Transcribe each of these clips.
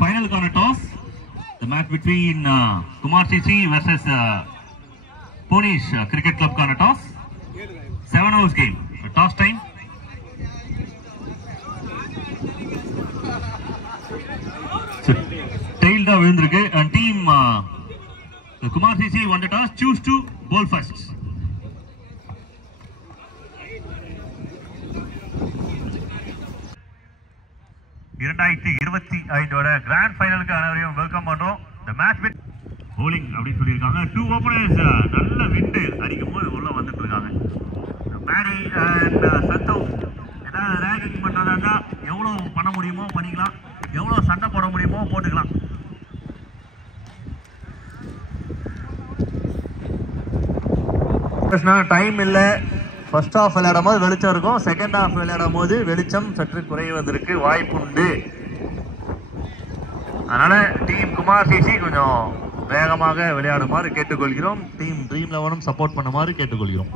final corner toss. The match between Kumar CC versus Punish Cricket Club corner toss. 7 hours game. Toss time. So, tail da விழுந்திருக்கு and team Kumar CC won the toss. Choose to bowl first. Grand ஃபைனலுக்கு அனைவரையும் welcome பண்றோம். இந்த match with bowling அப்படின்னு சொல்லியிருக்காங்க. 2 openers நல்ல விண்டு அடிக்கும் போது உள்ள வந்துட்டு இருக்காங்க. மேரி அண்ட் சந்தோஷ் ஏதாவது ரேகிங் பண்றதா எவ்வளவு பண்ண முடியுமோ பண்ணிக்கலாம், எவ்வளவு சண்டை போட முடியுமோ போட்டுக்கலாம். டைம் இல்லை. ஃபர்ஸ்ட் ஹாஃப் விளையாடும் போது வெளிச்சம் இருக்கும், செகண்ட் ஹாஃப் விளையாடும் போது வெளிச்சம் சற்று குறைவதற்கு வாய்ப்பு உண்டு. அதனால டீம் குமார் சிசி கொஞ்சம் வேகமாக விளையாடுமாறு கேட்டுக்கொள்கிறோம். டீம் ட்ரீம் 11 சப்போர்ட் பண்ணுமாறு கேட்டுக்கொள்கிறோம்.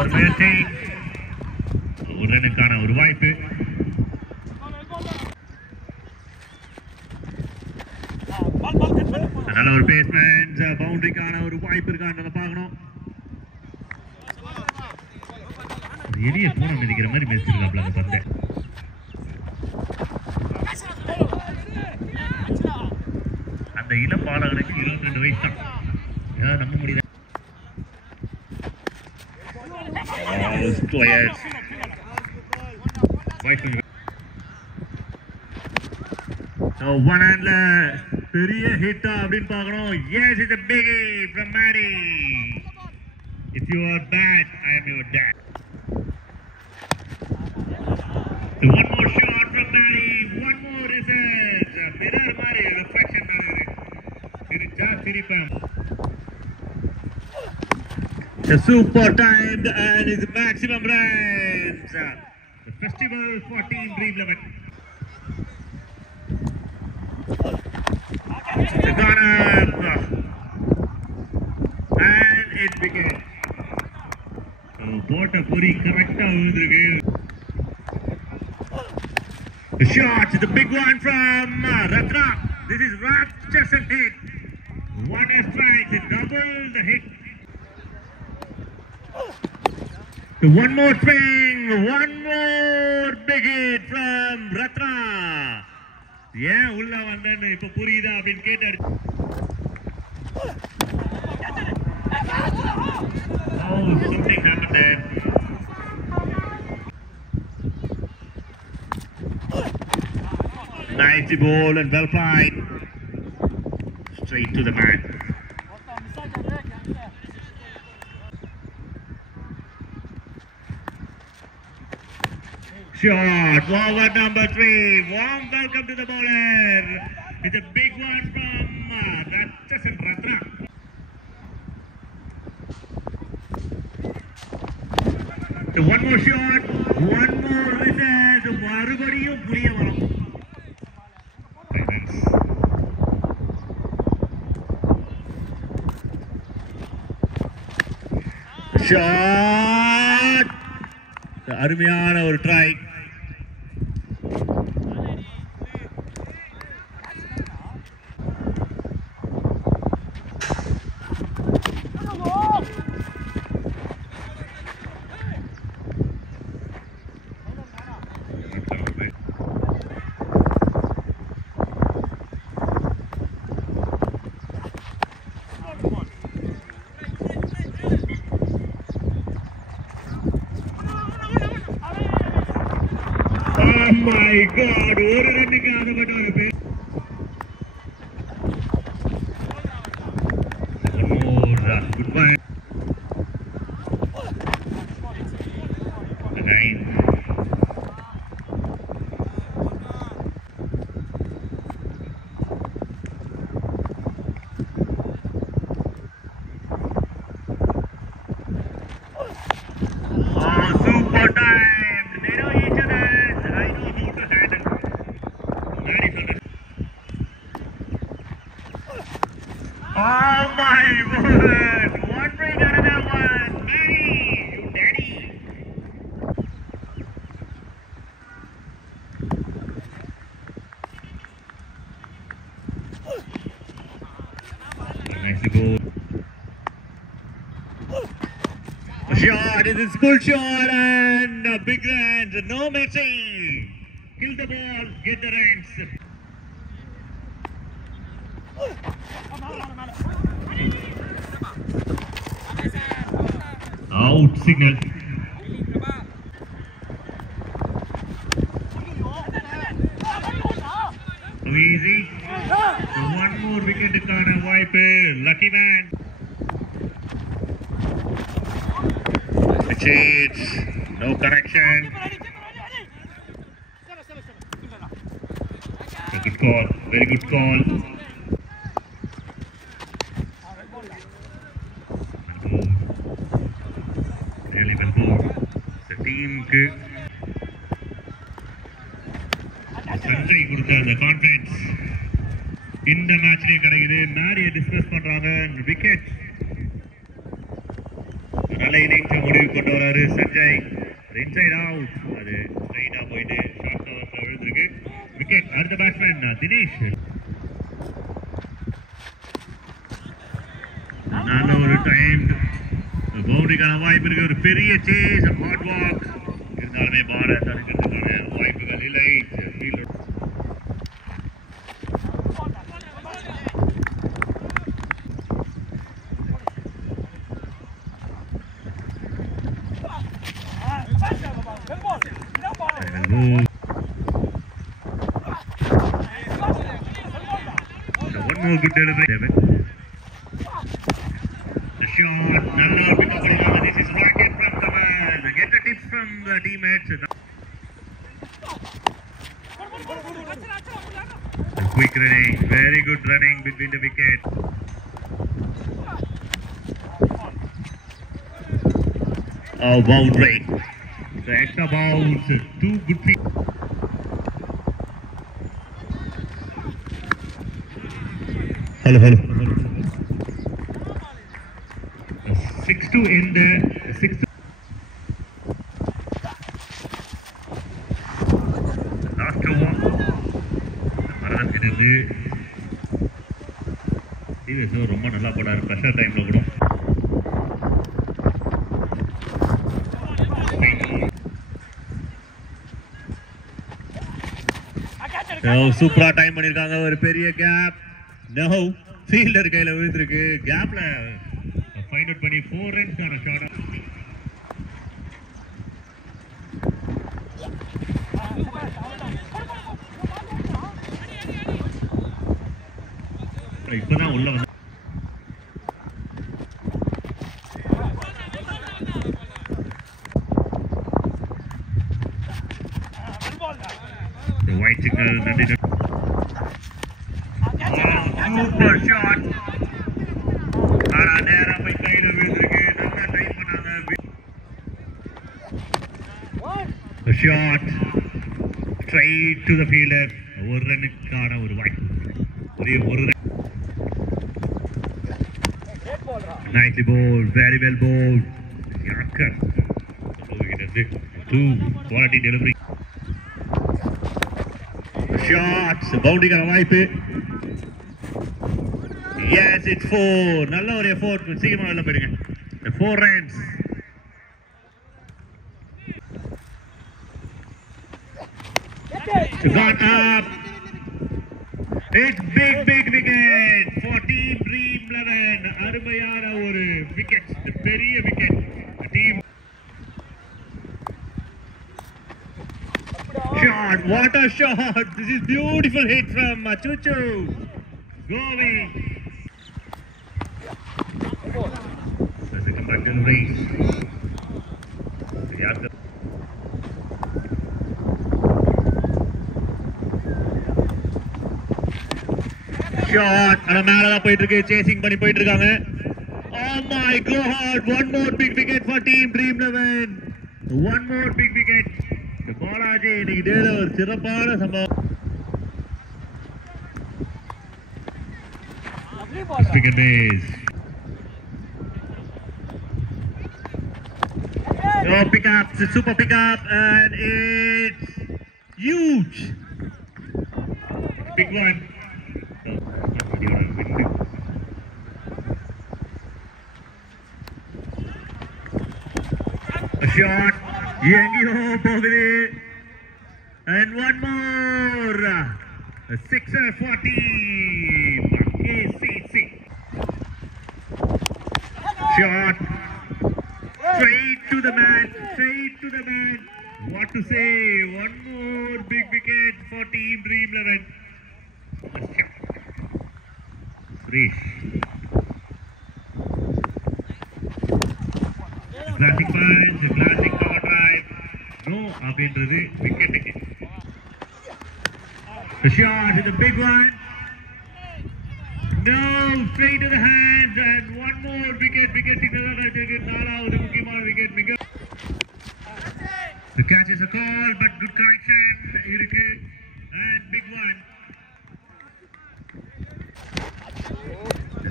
ஒரு முயற்சி, ஒரு ரனுக்கான ஒரு வாய்ப்பு. அதனால ஒரு பேஸ்மென்ட் பவுண்டரிக்கான ஒரு வாய்ப்பு இருக்கான்றத பார்க்கணும். எளிய பூனை மிதிக்கிற மாதிரி மிதிச்சிருக்காப்ல அந்த பந்தை. அந்த இளம் பாலகனுக்கு 22 வயசு தான். ஏதாவது நம்ப முடியல. One handல பெரிய ஹிட் அப்படின்னு பார்க்கணும். Yes, it's a big hit from Mary. If you are bad, I am your dad. So one more shot from Mary. One more research. Mirror Mary reflection sirija siripam. The super timed and is maximum runs. The festival 14 Dream 11. The gun up and it began. Bota puri correct avundrukku. The shot is a big one from Ratna. This is Ratchasan hit. One strike, double the hit. So one more swing, one more big hit from Ratna. ஏன் உள்ள வந்தேன்னு இப்ப புரியுதா அப்படின்னு கேட்டு something happened there. Nice ball and well played. Straight to the man. Shot, over number 3. Warm welcome to the bowler. It's a big one from Ratchasan Ratna. So one more shot, one more reset. Marubadiyum puliya varum. Shot. அருமையான ஒரு try. Oh my God! ஒரு ரன்னுக்கு ஆதப்பட்ட ஒரு பேர். Goodbye. Right. Super time. They know each other. I know he's the handle. Very good. Shot, it is full shot and a big runs, no missing. Kill the ball, get the runs. Out signal. Too easy. So one more wicket to Kana wipe. Lucky man. Chase, no correction. A good call, very good call. Really well bowled. The team Sanjay கொடுத்த the confidence இந்த மேட்ச்லயே கிடைக்குது. மேரியை discuss பண்றாங்க. Wicket நல்ல innings முடிவு கொண்டு வராரு Sanjay. Inside out, அது ஸ்ட்ரைட்டா போயிட்டு ஷார்ட் கவர்ஸ்ல விழுந்திருக்கு. விக்கெட். அடுத்த பேட்ஸ்மேன் தினேஷ். நல்ல ஒரு டைம் பவுண்டரிக்கான வாய்ப்பு இருக்கு. ஒரு பெரிய சேஸ், ஹார்ட் வாக். இருந்தாலுமே பால தடுக்கிறதுக்கான வாய்ப்புகள் இல்லை. One more good delivery. The shot, Nalla pick up. This is racket from Kamal. Get the tips from the teammates. Quick running, very good running between the wicket. Oh, boundary. The extra bounce, two good feet. Hello. 6-2 in the 6th. Last over. இது ரொம்ப நல்லா போடாரு pressure டைம்ல கூட. சூப்பரா time பண்ணிருக்காங்க. ஒரு பெரிய gap. No fielder கையில விழுந்திருக்கு. கேப்ல ஃபைண்ட் அவுட் பண்ணி 4 ரன்ஸ் ஆன ஷாட். இப்பதான் உள்ள வந்து white signal. Super shot. ஆனா நேரா போய் கையில விழுந்திருக்கு. நல்லா டைம் பண்ணாங்க. Shot straight to the fielder. ஒரு ரன்னுக்கான ஒரு வாய்ப்பு. ஒரே ஒரு run. Nicely bowled, very well bowled. Yankar. Two quality delivery. Shots, boundary got a wipe. Yes, it's 4. நல்ல ஒரு effort. சீக்கிரமா வெளில போயிடுங்க. 4 runs. Got up. It's big wicket for Team Dream 11. அருமையான ஒரு wicket. பெரிய wicket. Team shot. What a shot. This is beautiful hit from Chuchu. Going. There's a comeback delivery. Shot. அட மேல தான் போயிட்டு இருக்கு. சேசிங் பண்ணி போயிட்டு இருக்காங்க. Oh my god. One more big wicket for Team Dream 11. One more big wicket. The Balaji இன்னைக்கு டேல ஒரு சிறப்பான சம்பவம். Wicket base. Oh, pick up. It's a super pick up and it's huge. Big one. shot எங்கேயோ போகுது. And one more. 6-40. KCC. Shot. Straight to the man. What to say? One more big wicket for Team Dream 11. Suresh. Classic punch, classic power drive. No, அப்படின்றது wicket. The shot is a big one. No, straight to the hands and one more wicket. நாலாவது முக்கியமான wicket. The catch is a call, but good connection. இருக்கு and big one.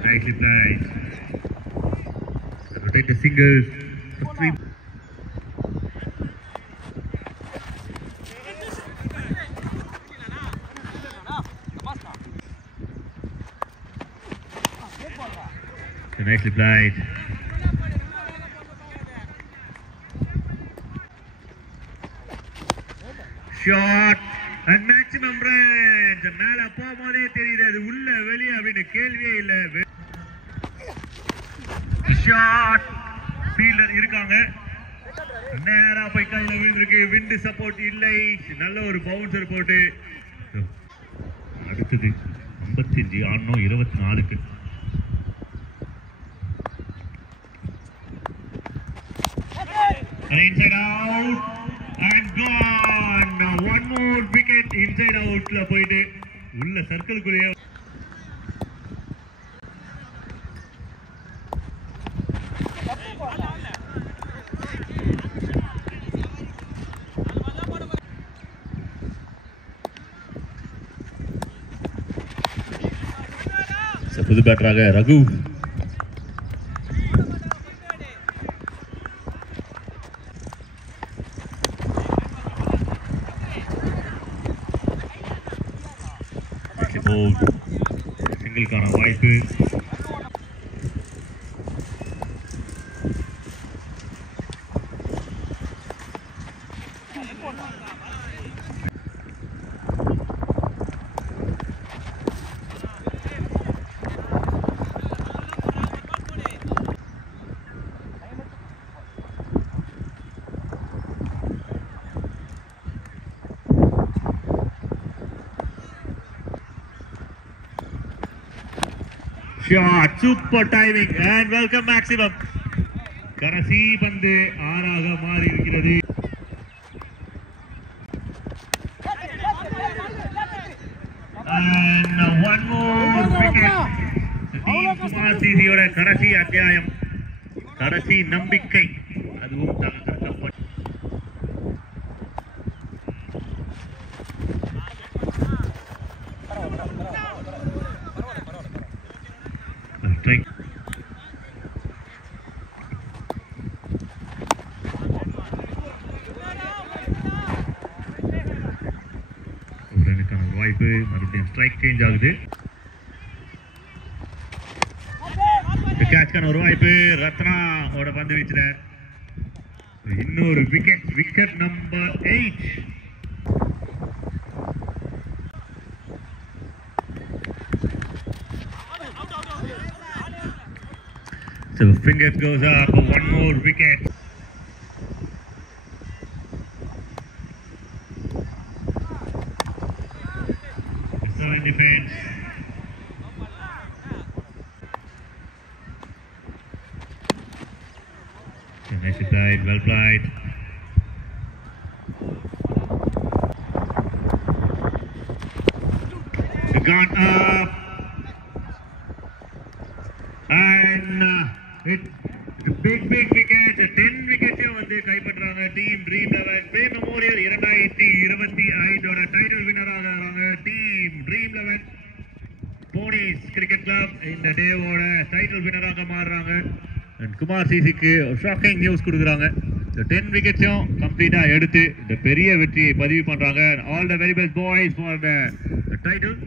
Nicely played. Rotate the singles. Nicely played. Shot and maximum range. மேல போகும்போதே தெரியுது அது உள்ள வெளியே அப்படின்னு கேள்வியே இல்லை. ஷாட் ஃபீல்டர் இருக்காங்க, நேரா போய் கையில விழுந்திருக்கு. விண்டு சப்போர்ட் இல்லை, நல்ல ஒரு பவுன்சர் போட்டு அடுத்தது 55 ஆடணும் 24க்கு. Inside out and gone. One more wicket inside out la போயிட்டு உள்ள சர்க்கிள் குள்ளே. புது பேட்டராக ரகு. சிங்கிள்கான வாய்ப்பு. Shot, super timing and welcome maximum. கடைசி பந்து 6ஆக மாறி இருக்கிறது. And one more wicket. Kumar சிசியோட கடைசி அத்தியாயம், கடைசி நம்பிக்கை அதுவும் தகர்க்கப்பட்டது. வாய்ப்பு மறுபடியும் ஸ்ட்ரைக் சேஞ்ச் ஆகுது. கேட்ச்கான ஒரு வாய்ப்பு. ரத்னா ஓட பந்து வீச்சுல இன்னொரு wicket. Wicket number 8. So fingers goes up for one more wicket. Excellent defense. Nicely played, well played. Gone up. And it's a big wicket. 10 wickets வந்து கைப்பற்றாங்க டீம் ட்ரீம் 11. பே மெமோரியல் 2025 ஓட டைட்டில் வின்னர் ஆகிறாங்க team dream 11. போனிஸ் cricket club இந்த டேவோட title வின்னராக மாறுறாங்க. Kumar சிசிக்கு shocking news கொடுக்குறாங்க. 10 விக்கெட்ஸும் கம்ப்ளீட்டா எடுத்து இந்த பெரிய வெற்றியை பதிவு பண்றாங்க. All the very best boys for the title.